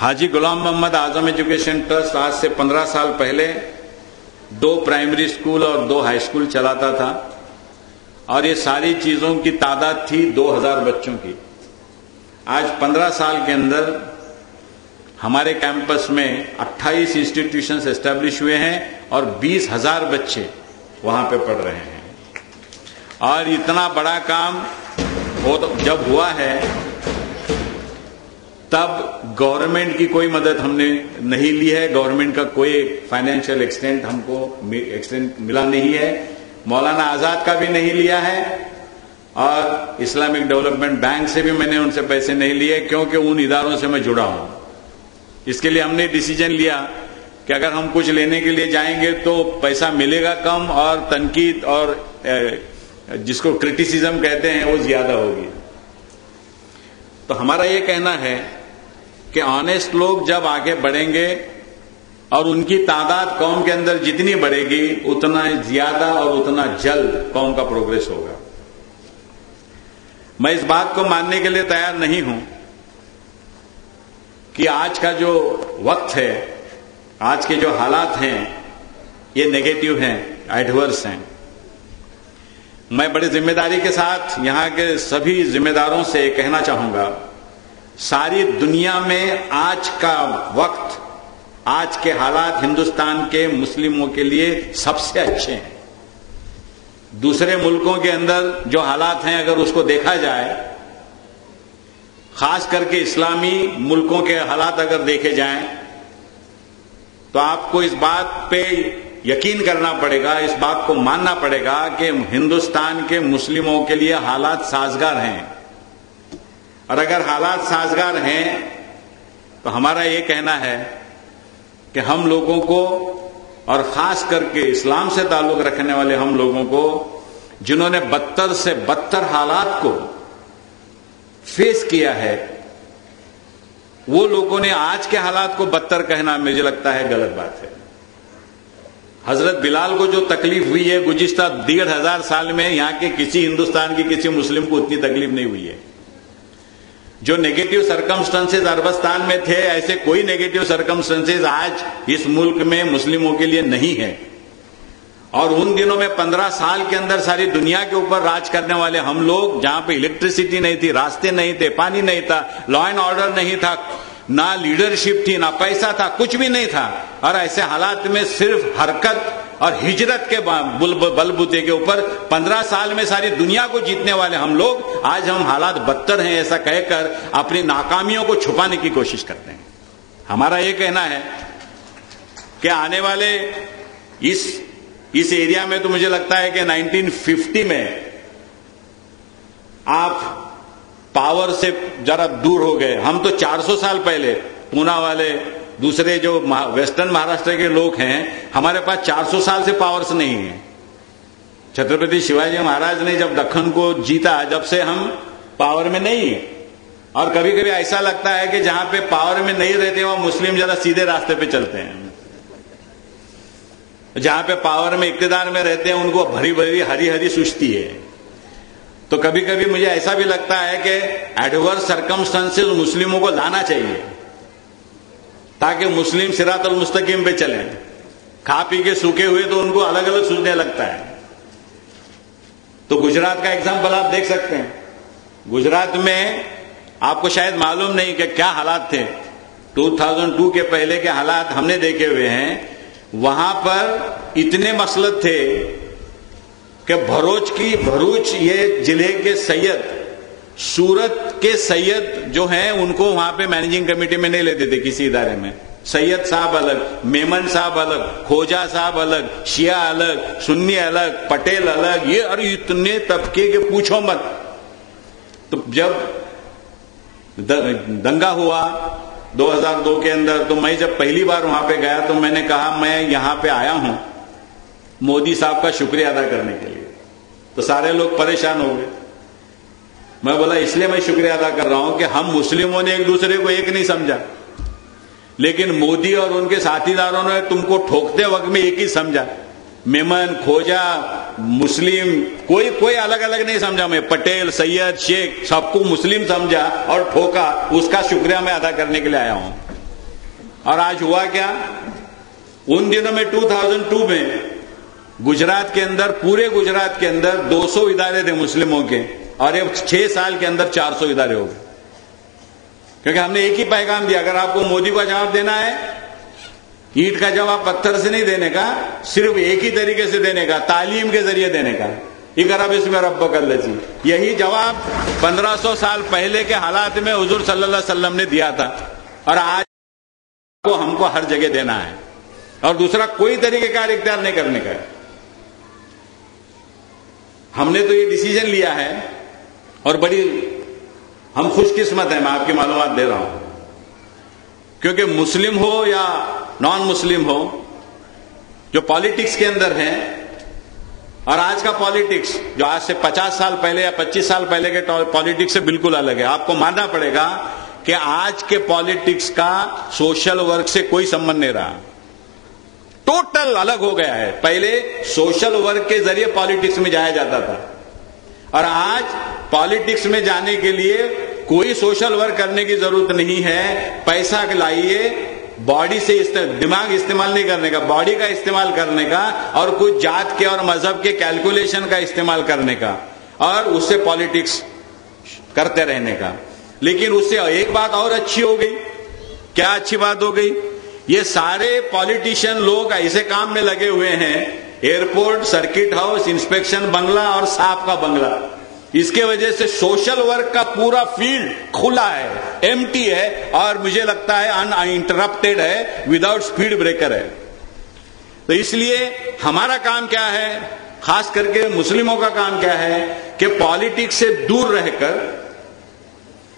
हाजी गुलाम Mohammad Azam education trust आज से 15 साल पहले 2 प्राइमरी स्कूल और 2 हाई स्कूल चलाता था और ये सारी चीजों की तादाद थी 2000 बच्चों की। आज 15 साल के अंदर हमारे कैंपस में 28 इंस्टीट्यूशंस एस्टेब्लिश हुए हैं और 20,000 बच्चे वहां पे पढ़ रहे हैं। और इतना बड़ा काम जब हुआ है तब गवर्नमेंट की कोई मदद हमने नहीं ली है। गवर्नमेंट का कोई फाइनेंशियल एक्सटेंट हमको मिला नहीं है। मौलाना आजाद का भी नहीं लिया है और इस्लामिक डेवलपमेंट बैंक से भी मैंने उनसे पैसे नहीं लिए, क्योंकि उन इदारों से मैं जुड़ा हूं। इसके लिए हमने डिसीजन लिया कि अगर हम कुछ लेने के लिए जाएंगे तो पैसा मिलेगा कम और तनकीद और जिसको क्रिटिसिज्म कहते हैं वो ज्यादा होगी। तो हमारा ये कहना है कि ऑनेस्ट लोग जब आगे बढ़ेंगे और उनकी तादाद कौम के अंदर जितनी बढ़ेगी उतना ज्यादा और उतना जल्द कौम का प्रोग्रेस होगा। मैं इस बात को मानने के लिए तैयार नहीं हूं कि आज का जो वक्त है, आज के जो हालात हैं ये नेगेटिव हैं, एडवर्स हैं। मैं बड़ी जिम्मेदारी के साथ यहां के सभी जिम्मेदारों से कहना चाहूंगा, सारी दुनिया में आज का वक्त, आज के हालात हिंदुस्तान के मुस्लिमों के लिए सबसे अच्छे हैं। दूसरे मुल्कों के अंदर जो हालात हैं अगर उसको देखा जाए, खास करके इस्लामी मुल्कों के हालात अगर देखे जाएं, तो आपको इस बात पे यकीन करना पड़ेगा, इस बात को मानना पड़ेगा कि हिंदुस्तान के मुस्लिमों के लिए हालात साजगार हैं। और अगर हालात साजगार हैं तो हमारा ये कहना है कि हम लोगों को, और खास करके इस्लाम से ताल्लुक रखने वाले हम लोगों को, जिन्होंने बदतर से बदतर हालात को फेस किया है, वो लोगों ने आज के हालात को बदतर कहना मुझे लगता है गलत बात है। हजरत बिलाल को जो तकलीफ हुई है गुज़िश्ता 1500 साल में, यहां के किसी हिंदुस्तान की किसी मुस्लिम को उतनी तकलीफ नहीं हुई है। जो नेगेटिव सर्कमस्टेंसेज अरबस्तान में थे, ऐसे कोई नेगेटिव सर्कमस्टेंसेज आज इस मुल्क में मुस्लिमों के लिए नहीं है। और उन दिनों में 15 साल के अंदर सारी दुनिया के ऊपर राज करने वाले हम लोग, जहां पे इलेक्ट्रिसिटी नहीं थी, रास्ते नहीं थे, पानी नहीं था, लॉ एंड ऑर्डर नहीं था, ना लीडरशिप थी, ना पैसा था, कुछ भी नहीं था। और ऐसे हालात में सिर्फ हरकत और हिजरत के बलबूते के ऊपर 15 साल में सारी दुनिया को जीतने वाले हम लोग आज हम हालात बदतर हैं ऐसा कहकर अपनी नाकामियों को छुपाने की कोशिश करते हैं। हमारा यह कहना है कि आने वाले इस एरिया में तो मुझे लगता है कि 1950 में आप पावर से जरा दूर हो गए। हम तो 400 साल पहले, पूना वाले, दूसरे जो वेस्टर्न महाराष्ट्र के लोग हैं, हमारे पास 400 साल से पावर्स नहीं है। छत्रपति शिवाजी महाराज ने जब दक्कन को जीता, जब से हम पावर में नहीं है। और कभी कभी ऐसा लगता है कि जहां पे पावर में नहीं रहते वहां मुस्लिम जरा सीधे रास्ते पे चलते हैं, जहां पे पावर में इक्तदार में रहते हैं उनको भरी भरी हरी हरी सुस्ती है। तो कभी कभी मुझे ऐसा भी लगता है कि एडवर्स सर्कमस्टेंसेस मुस्लिमों को लाना चाहिए ताकि मुस्लिम सिरातुल मुस्तकीम पे चलें। खा पी के सूखे हुए तो उनको अलग अलग सूझने लगता है। तो गुजरात का एग्जाम्पल आप देख सकते हैं। गुजरात में आपको शायद मालूम नहीं कि क्या हालात थे। 2002 के पहले के हालात हमने देखे हुए हैं। वहां पर इतने मसलत थे कि भरूच ये जिले के सैयद, सूरत के सैयद जो हैं उनको वहां पे मैनेजिंग कमेटी में नहीं लेते थे किसी इदारे में। सैयद साहब अलग, मेमन साहब अलग, खोजा साहब अलग, शिया अलग, सुन्नी अलग, पटेल अलग, ये और इतने तबके के पूछो मत। तो जब दंगा हुआ 2002 के अंदर, तो मैं जब पहली बार वहां पे गया तो मैंने कहा मैं यहां पे आया हूं मोदी साहब का शुक्रिया अदा करने के लिए। तो सारे लोग परेशान हो गए। मैं बोला इसलिए मैं शुक्रिया अदा कर रहा हूं कि हम मुस्लिमों ने एक दूसरे को एक नहीं समझा, लेकिन मोदी और उनके साथीदारों ने तुमको ठोकते वक्त में एक ही समझा। मेमन, खोजा, मुस्लिम, कोई अलग अलग नहीं समझा। मैं पटेल, सैयद, शेख सबको मुस्लिम समझा और ठोका। उसका शुक्रिया मैं अदा करने के लिए आया हूं। और आज हुआ क्या, उन दिनों में 2002 में गुजरात के अंदर, पूरे गुजरात के अंदर 200 इदारे थे मुस्लिमों के, और ये 6 साल के अंदर 400 इदारे हो गए। क्योंकि हमने एक ही पैगाम दिया, अगर आपको मोदी का जवाब देना है, ईंट का जवाब पत्थर से नहीं देने का, सिर्फ एक ही तरीके से देने का, तालीम के जरिए देने का। इकरा बिस्मि रब्बिकल लज़ी, यही जवाब 1500 साल पहले के हालात में हुजूर सल्लल्लाहु अलैहि वसल्लम ने दिया था, और आज को हमको हर जगह देना है, और दूसरा कोई तरीके का इख्तियार नहीं करने का है। हमने तो ये डिसीजन लिया है, और बड़ी हम खुशकिस्मत हैं, मैं आपकी मालूमात दे रहा हूं, क्योंकि मुस्लिम हो या नॉन मुस्लिम हो, जो पॉलिटिक्स के अंदर हैं, और आज का पॉलिटिक्स जो आज से 50 साल पहले या 25 साल पहले के पॉलिटिक्स से बिल्कुल अलग है। आपको मानना पड़ेगा कि आज के पॉलिटिक्स का सोशल वर्क से कोई संबंध नहीं रहा, टोटल अलग हो गया है। पहले सोशल वर्क के जरिए पॉलिटिक्स में जाया जाता था, और आज पॉलिटिक्स में जाने के लिए कोई सोशल वर्क करने की जरूरत नहीं है। पैसा लाइए, बॉडी से दिमाग इस्तेमाल नहीं करने का, बॉडी का इस्तेमाल करने का, और कुछ जात के और मजहब के कैलकुलेशन का इस्तेमाल करने का, और उससे पॉलिटिक्स करते रहने का। लेकिन उससे एक बात और अच्छी हो गई। क्या अच्छी बात हो गई? ये सारे पॉलिटिशियन लोग ऐसे काम में लगे हुए हैं, एयरपोर्ट, सर्किट हाउस, इंस्पेक्शन बंगला और सांप का बंगला। इसके वजह से सोशल वर्क का पूरा फील्ड खुला है, एम्प्टी है, और मुझे लगता है अनइंटरप्टेड है, विदाउट स्पीड ब्रेकर है। तो इसलिए हमारा काम क्या है, खास करके मुस्लिमों का काम क्या है, कि पॉलिटिक्स से दूर रहकर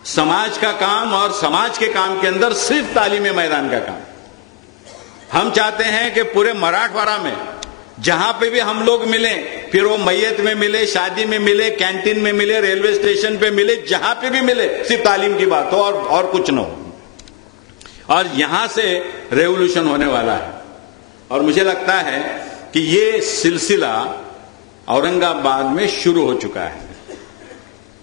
समाज का काम, और समाज के काम के अंदर सिर्फ तालीमी मैदान का काम। हम चाहते हैं कि पूरे मराठवाड़ा में जहां पे भी हम लोग मिले, फिर वो मैयत में मिले, शादी में मिले, कैंटीन में मिले, रेलवे स्टेशन पे मिले, जहां पे भी मिले, सिर्फ तालीम की बात हो और कुछ न हो। और यहां से रेवोल्यूशन होने वाला है। और मुझे लगता है कि ये सिलसिला औरंगाबाद में शुरू हो चुका है।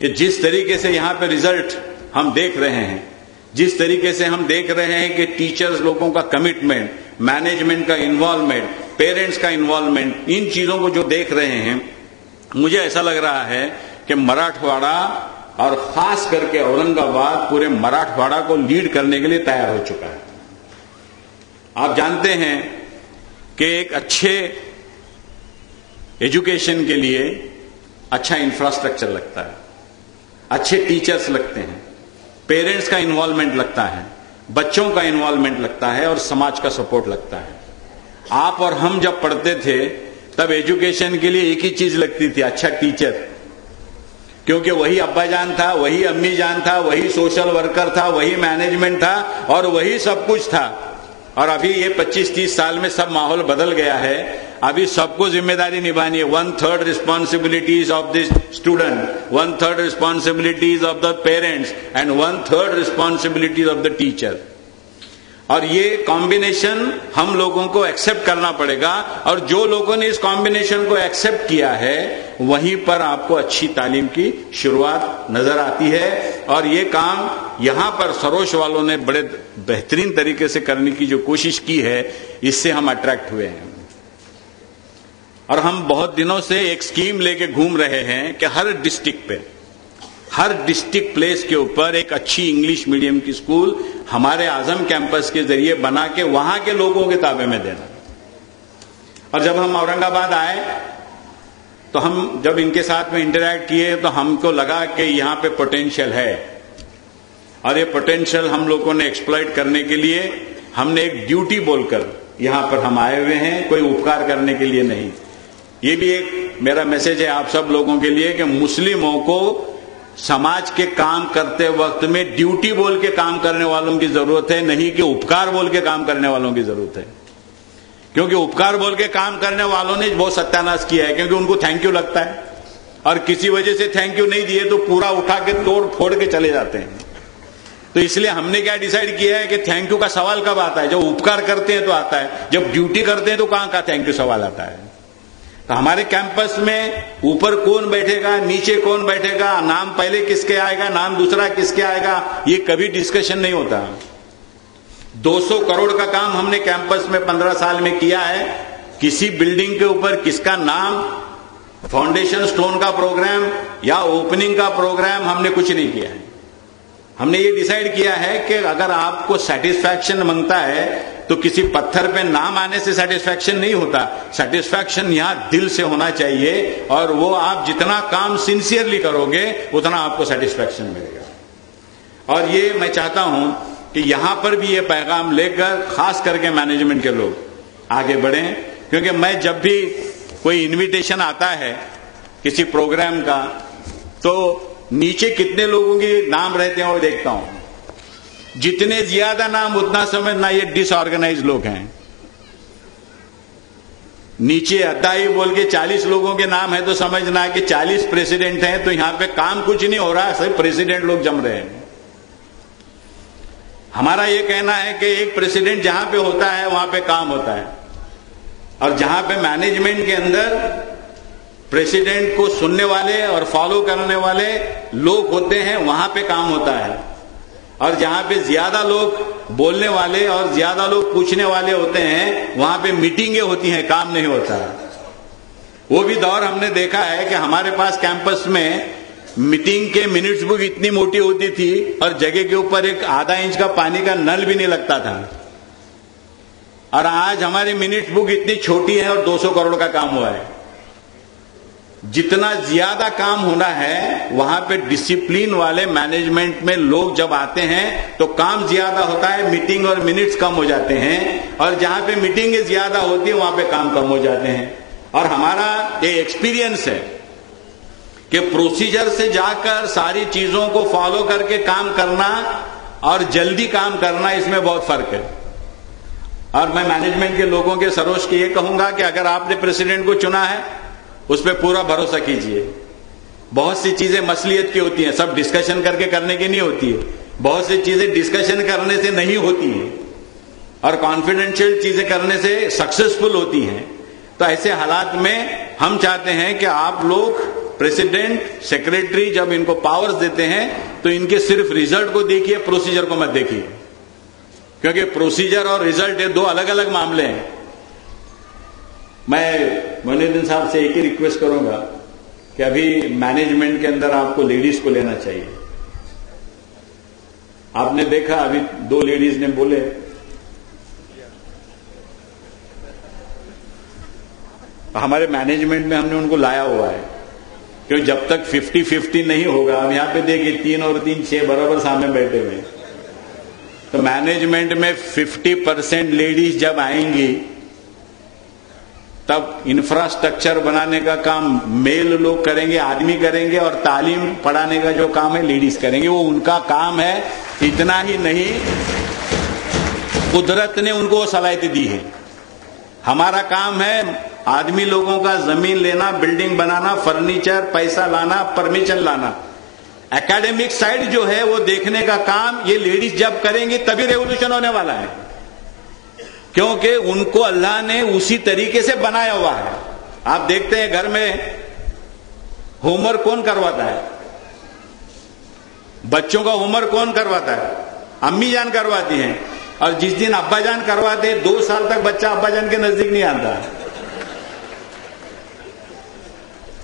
ये जिस तरीके से यहां पे रिजल्ट हम देख रहे हैं, जिस तरीके से हम देख रहे हैं कि टीचर्स लोगों का कमिटमेंट, मैनेजमेंट का इन्वॉल्वमेंट, पेरेंट्स का इन्वॉल्वमेंट, इन चीजों को जो देख रहे हैं, मुझे ऐसा लग रहा है कि मराठवाड़ा और खास करके औरंगाबाद पूरे मराठवाड़ा को लीड करने के लिए तैयार हो चुका है। आप जानते हैं कि एक अच्छे एजुकेशन के लिए अच्छा इंफ्रास्ट्रक्चर लगता है, अच्छे टीचर्स लगते हैं, पेरेंट्स का इन्वॉल्वमेंट लगता है, बच्चों का इन्वॉल्वमेंट लगता है, और समाज का सपोर्ट लगता है। आप और हम जब पढ़ते थे तब एजुकेशन के लिए एक ही चीज लगती थी, अच्छा टीचर, क्योंकि वही अब्बा जान था, वही अम्मी जान था, वही सोशल वर्कर था, वही मैनेजमेंट था, और वही सब कुछ था। और अभी ये 25-30 साल में सब माहौल बदल गया है। अभी सबको जिम्मेदारी निभानी है। 1/3 responsibilities of the student, 1/3 responsibilities of the parents, and 1/3 responsibilities of the teacher. और ये कॉम्बिनेशन हम लोगों को एक्सेप्ट करना पड़ेगा, और जो लोगों ने इस कॉम्बिनेशन को एक्सेप्ट किया है, वहीं पर आपको अच्छी तालीम की शुरुआत नजर आती है। और ये काम यहां पर सरोश वालों ने बड़े बेहतरीन तरीके से करने की जो कोशिश की है, इससे हम अट्रैक्ट हुए हैं। और हम बहुत दिनों से एक स्कीम लेके घूम रहे हैं कि हर डिस्ट्रिक्ट पे, हर डिस्ट्रिक्ट प्लेस के ऊपर एक अच्छी इंग्लिश मीडियम की स्कूल हमारे आजम कैंपस के जरिए बना के वहां के लोगों के ताबे में देना। और जब हम औरंगाबाद आए तो हम जब इनके साथ में इंटरैक्ट किए तो हमको लगा कि यहां पे पोटेंशियल है, और ये पोटेंशियल हम लोगों ने एक्सप्लॉइट करने के लिए हमने एक ड्यूटी बोलकर यहां पर हम आए हुए हैं, कोई उपकार करने के लिए नहीं। ये भी एक मेरा मैसेज है आप सब लोगों के लिए कि मुस्लिमों को समाज के काम करते वक्त में ड्यूटी बोल के काम करने वालों की जरूरत है, नहीं कि उपकार बोल के काम करने वालों की जरूरत है। क्योंकि उपकार बोल के काम करने वालों ने बहुत सत्यानाश किया है, क्योंकि उनको थैंक यू लगता है, और किसी वजह से थैंक यू नहीं दिए तो पूरा उठा के तोड़ फोड़ के चले जाते हैं। तो इसलिए हमने क्या डिसाइड किया है कि थैंक यू का सवाल कब आता है? जब उपकार करते हैं तो आता है, जब ड्यूटी करते हैं तो कहां का थैंक यू सवाल आता है। तो हमारे कैंपस में ऊपर कौन बैठेगा, नीचे कौन बैठेगा, नाम पहले किसके आएगा, नाम दूसरा किसके आएगा, ये कभी डिस्कशन नहीं होता। 200 करोड़ का काम हमने कैंपस में 15 साल में किया है। किसी बिल्डिंग के ऊपर किसका नाम, फाउंडेशन स्टोन का प्रोग्राम या ओपनिंग का प्रोग्राम हमने कुछ नहीं किया है। हमने ये डिसाइड किया है कि अगर आपको सेटिस्फैक्शन मांगता है तो किसी पत्थर पे नाम आने से सेटिस्फैक्शन नहीं होता। सेटिस्फैक्शन यहां दिल से होना चाहिए, और वो आप जितना काम सिंसियरली करोगे उतना आपको सेटिस्फैक्शन मिलेगा। और ये मैं चाहता हूं कि यहां पर भी ये पैगाम लेकर खास करके मैनेजमेंट के लोग आगे बढ़ें, क्योंकि मैं जब भी कोई इनविटेशन आता है किसी प्रोग्राम का तो नीचे कितने लोगों के नाम रहते हैं वो देखता हूं। जितने ज्यादा नाम उतना समझना ये डिसऑर्गेनाइज लोग हैं। नीचे अद्दाई बोल के 40 लोगों के नाम है तो समझना कि 40 प्रेसिडेंट हैं, तो यहां पे काम कुछ नहीं हो रहा, सिर्फ प्रेसिडेंट लोग जम रहे हैं। हमारा ये कहना है कि एक प्रेसिडेंट जहां पे होता है वहां पे काम होता है, और जहां पे मैनेजमेंट के अंदर प्रेसिडेंट को सुनने वाले और फॉलो करने वाले लोग होते हैं वहां पे काम होता है। और जहां पे ज्यादा लोग बोलने वाले और ज्यादा लोग पूछने वाले होते हैं वहां पे मीटिंगें होती हैं, काम नहीं होता। वो भी दौर हमने देखा है कि हमारे पास कैंपस में मीटिंग के मिनट्स बुक इतनी मोटी होती थी और जगह के ऊपर एक आधा इंच का पानी का नल भी नहीं लगता था। और आज हमारी मिनट्स बुक इतनी छोटी है और 200 करोड़ का काम हुआ है। जितना ज्यादा काम होना है वहां पे डिसिप्लिन वाले मैनेजमेंट में लोग जब आते हैं तो काम ज्यादा होता है, मीटिंग और मिनट्स कम हो जाते हैं। और जहां पे मीटिंग ज्यादा होती है वहां पे काम कम हो जाते हैं। और हमारा ये एक्सपीरियंस है कि प्रोसीजर से जाकर सारी चीजों को फॉलो करके काम करना और जल्दी काम करना, इसमें बहुत फर्क है। और मैं मैनेजमेंट के लोगों के सरोज के ये कहूंगा कि अगर आपने प्रेसिडेंट को चुना है उस पर पूरा भरोसा कीजिए। बहुत सी चीजें मसलियत की होती हैं, सब डिस्कशन करके करने की नहीं होती है। बहुत सी चीजें डिस्कशन करने से नहीं होती हैं और कॉन्फिडेंशियल चीजें करने से सक्सेसफुल होती हैं। तो ऐसे हालात में हम चाहते हैं कि आप लोग प्रेसिडेंट, सेक्रेटरी जब इनको पावर्स देते हैं तो इनके सिर्फ रिजल्ट को देखिए, प्रोसीजर को मत देखिए, क्योंकि प्रोसीजर और रिजल्ट ये दो अलग अलग मामले हैं। मैं मोइनुद्दीन साहब से एक ही रिक्वेस्ट करूंगा कि अभी मैनेजमेंट के अंदर आपको लेडीज को लेना चाहिए। आपने देखा अभी 2 लेडीज ने बोले, हमारे मैनेजमेंट में हमने उनको लाया हुआ है, क्योंकि जब तक 50-50 नहीं होगा, हम यहां पे देखिए 3 और 3 6 बराबर सामने बैठे हुए, तो मैनेजमेंट में 50% लेडीज जब आएंगी तब इंफ्रास्ट्रक्चर बनाने का काम मेल लोग करेंगे, आदमी करेंगे, और तालीम पढ़ाने का जो काम है लेडीज करेंगे। वो उनका काम है। इतना ही नहीं, कुदरत ने उनको सलाहियत दी है। हमारा काम है आदमी लोगों का जमीन लेना, बिल्डिंग बनाना, फर्नीचर, पैसा लाना, परमिशन लाना। एकेडमिक साइड जो है वो देखने का काम ये लेडीज जब करेंगी तभी रेवोल्यूशन होने वाला है, क्योंकि उनको अल्लाह ने उसी तरीके से बनाया हुआ है। आप देखते हैं घर में होमवर्क कौन करवाता है? बच्चों का होमवर्क कौन करवाता है? अम्मी जान करवाती हैं। और जिस दिन अब्बा जान करवाते हैं 2 साल तक बच्चा अब्बा जान के नजदीक नहीं आता।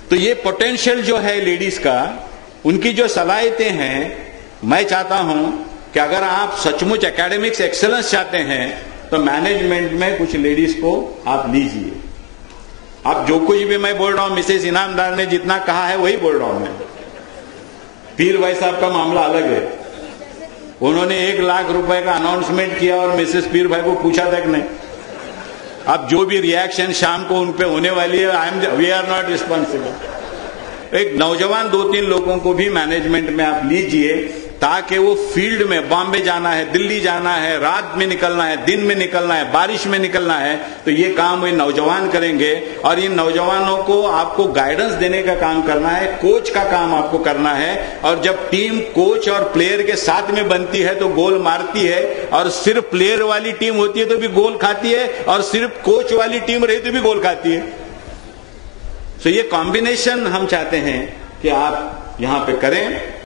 तो ये पोटेंशियल जो है लेडीज का, उनकी जो सलाहियतें हैं, मैं चाहता हूं कि अगर आप सचमुच एकेडमिक्स एक्सेलेंस चाहते हैं तो मैनेजमेंट में कुछ लेडीज को आप लीजिए। आप जो कुछ भी मैं बोल रहा हूं, मिसेस इनामदार ने जितना कहा है वही बोल रहा हूं मैं। पीर भाई साहब का मामला अलग है। उन्होंने 1 लाख रुपए का अनाउंसमेंट किया और मिसेस पीर भाई को पूछा तक नहीं। अब जो भी रिएक्शन शाम को उन पे होने वाली है, वी आर नॉट रिस्पॉन्सिबल। एक नौजवान 2-3 लोगों को भी मैनेजमेंट में आप लीजिए, ताकि वो फील्ड में, बॉम्बे जाना है, दिल्ली जाना है, रात में निकलना है, दिन में निकलना है, बारिश में निकलना है, तो ये काम ये नौजवान करेंगे। और इन नौजवानों को आपको गाइडेंस देने का काम करना है, कोच का काम आपको करना है। और जब टीम कोच और प्लेयर के साथ में बनती है तो गोल मारती है, और सिर्फ प्लेयर वाली टीम होती है तो भी गोल खाती है, और सिर्फ कोच वाली टीम रही तो भी गोल खाती है। तो ये कॉम्बिनेशन हम चाहते हैं कि आप यहां पे करें।